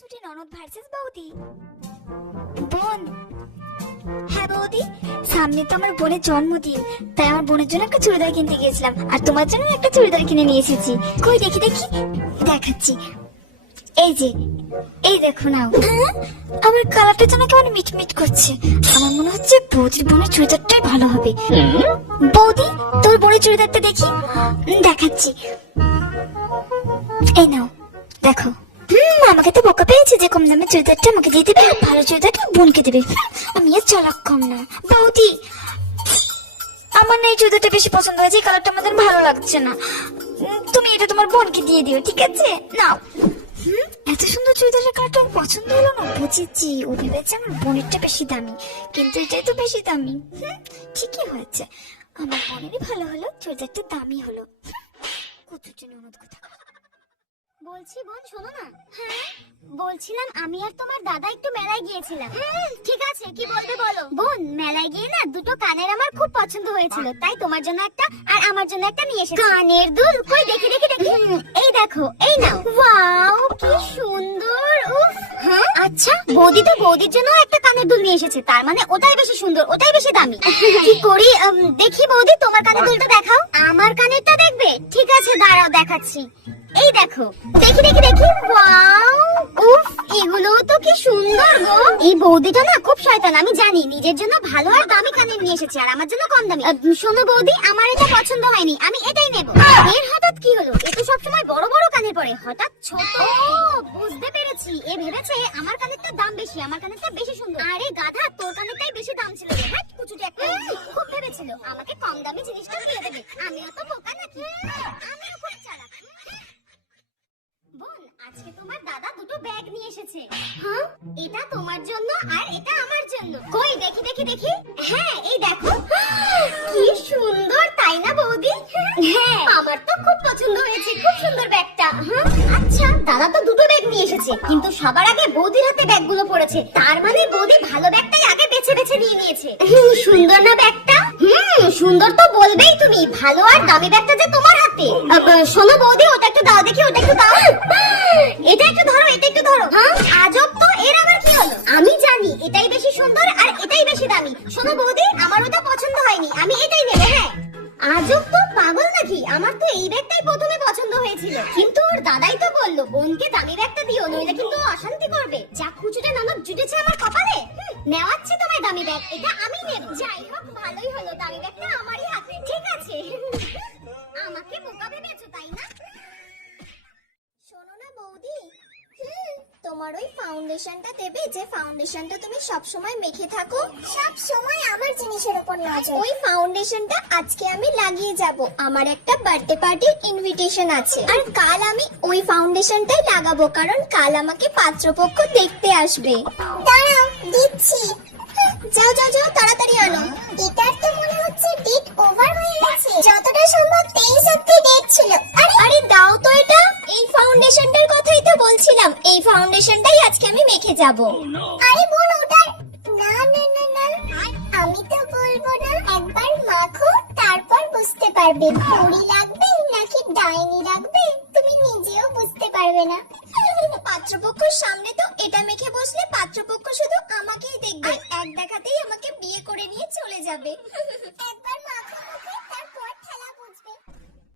কুচুটি ননদ ভার্সেস বৌদি। বোন, হ্যাঁ বৌদি, সামনে তো আমার বোনের জন্মদিন, তাই আমার বোনের জন্য একটা চুড়িদার কিনতে গিয়েছিলাম, আর তোমার জন্য একটা চুড়িদার কিনে নিয়ে এসেছি। কই দেখি দেখি, দেখাচ্ছি। এই যে, এই দেখো নাও। আমার কালারটা যেন কেমন মিটমিট করছে। আমার মনে হচ্ছে বৌদির বোনের চুড়িদারটাই ভালো হবে। বৌদি, তোর বোনের চুড়িদারটা দেখি। দেখাচ্ছি, এই নাও দেখো। আমাকে তো বোকা পেয়েছে যে কম দামের চুড়িদারটা আমাকে দিয়ে দেবে, আর ভালো চুড়িদারটা বোনকে দেবে। আমি আর চালাক কম না। বৌদি, আমার না এই চুড়িদারটা বেশি পছন্দ হয়েছে, এই কালারটা আমাদের ভালো লাগছে না। তুমি এটা তোমার বোনকে দিয়ে দিও, ঠিক আছে? নাও। এত সুন্দর চুড়িদারের কালারটা পছন্দ হলো না? বুঝেছি, ও ভেবেছে আমার বোনেরটা বেশি দামি, কিন্তু এটাই তো বেশি দামি। ঠিকই হয়েছে, আমার বোনেরই ভালো হলো, চুড়িদারটা দামি হলো। কতটা ননদ কথা। বলছি বোন, শোনো না। হ্যাঁ বলছিলাম, আমি আর তোমার দাদা একটু মেলায় গিয়েছিলাম। ঠিক আছে, কি বলবে বলো। বোন, মেলায় গিয়ে না দুটো কানের আমার খুব পছন্দ হয়েছিল, তাই তোমার জন্য একটা আর আমার জন্য একটা নিয়ে এসেছি। কানের দুল? কই দেখি দেখি দেখি। এই দেখো, এই নাও। ওয়াও, কি সুন্দর। উফ। হ্যাঁ আচ্ছা, বৌদি তো বৌদির জন্য একটা কানের দুল নিয়ে এসেছে, তার মানে ওটাই বেশি সুন্দর, ওটাই বেশি দামি। কি করি, দেখি বৌদি, তোমার কানের দুলটা দেখাও। আমার কানেরটা দেখবে? ঠিক আছে, দাঁড়াও দেখাচ্ছি। এই দেখো, দেখি দেখি দেখি। ওয়াও, উফ, এগুলো তো কি সুন্দর গো। এই বৌদিটা না খুব শয়তান, আমি জানি। নিজের জন্য ভালো আর দামি কানের নিয়ে এসেছে, আর আমার জন্য কম দামি। শোনো বৌদি, আমার এটা পছন্দ হয়নি, আমি এটাই নেব। এর হঠাৎ কি হলো? এ তো সবসময় বড় বড় কানের পরে, হঠাৎ ছোট। বুঝতে পেরেছি, এ ভেবেছে আমার কানেরটা দাম বেশি, আমার কানেরটা বেশি সুন্দর। আরে গাধা, তোর কানেরটাই বেশি দাম ছিল রে। হ্যাঁ, কুচুটি একটা। খুব ভেবেছিল আমাকে কম দামি জিনিসটা দিয়ে দেবে। আমিও তো বোকা নাকি? আমিও খুব চালাক। বোন, আজকে তোমার দাদা দুটো ব্যাগ নিয়ে এসেছে। হ্যাঁ, এটা তোমার জন্য আর এটা আমার জন্য। কই দেখি দেখি দেখি। হ্যাঁ, এই দেখো। কি সুন্দর, তাই না বৌদি? হ্যাঁ, আমার তো খুব পছন্দ হয়েছে, খুব সুন্দর ব্যাগটা। আচ্ছা, দাদা তো দুটো ব্যাগ নিয়ে এসেছে, কিন্তু সবার আগে বৌদির হাতে ব্যাগগুলো পড়েছে, তার মানে বৌদি ভালো ব্যাগটাই আগে বেছে বেছে নিয়ে নিয়েছে। সুন্দর না ব্যাগটা? সুন্দর তো বলবেই তুমি, ভালো আর দামি ব্যাগটা যে তোমার হাতে। শোনো বৌদি, ওটা একটু দাও দেখি, ওটা একটু দাও। এটা একটু ধরো, এটা একটু ধরো। হ্যাঁ, আজব তো, এর আবার কি হলো? আমি জানি এটাই বেশি সুন্দর আর এটাই বেশি দামি। শোনো বৌদি, আমার ওটা পছন্দ হয়নি, আমি এটাই নেব। হ্যাঁ, আজব তো, পাগল নাকি? আমার তো এই ব্যাগটাই প্রথমে পছন্দ হয়েছিল, কিন্তু ওর দাদাই তো বললো বোনকে দামি ব্যাগটা দিও, নইলে কিন্তু অশান্তি করবে। যা খুচুটে ননদ জুটেছে আমার কপালে। নেওয়াচ্ছে তোমায় দামি ব্যাগ, এটা আমি নেব। যাই হোক, ভালোই হলো, দামি ব্যাগটা আমারই হাতে। ঠিক আছে, আমাকে বোকা ভেবেছো তাই না? শোনো না বৌদি, তোমার ওই ফাউন্ডেশনটা দেবে, যে ফাউন্ডেশনটা তুমি সব সময় মেখে থাকো। সব সময় আমার জিনিসের উপর নজর। ওই ফাউন্ডেশনটা আজকে আমি লাগিয়ে যাব, আমার একটা বার্থডে পার্টির ইনভিটেশন আছে, আর কাল আমি ওই ফাউন্ডেশনটাই লাগাবো, কারণ কাল আমাকে পাত্রপক্ষ দেখতে আসবে। দাঁড়াও, দিচ্ছি। যাও যাও যাও, তাড়াতাড়ি আনো। এটার তো মনে হচ্ছে ডেট ওভার হয়ে গেছে, যতটা সম্ভব 23 অবধি ডেট ছিল। আরে দাও তো এটা, এই ফাউন্ডেশনটার কথাই তো বলছিলাম, এই ফাউন্ডেশনটাই আজকে আমি মেখে যাব। আরে বোন, ওটা না না না না, আমি তো বলবো না, একবার মাখো, তারপর বুঝতে পারবে পরি লাগবে নাকি ডাইনি লাগবে, তুমি নিজেও বুঝতে পারবে না। পাত্রপক্ষের সামনে তো এটা মেখে বসলে পাত্রপক্ষ শুধু আমাকেই দেখবে, এক দেখাতেই আমাকে বিয়ে করে নিয়ে চলে যাবে। একবার মাখো মুখে,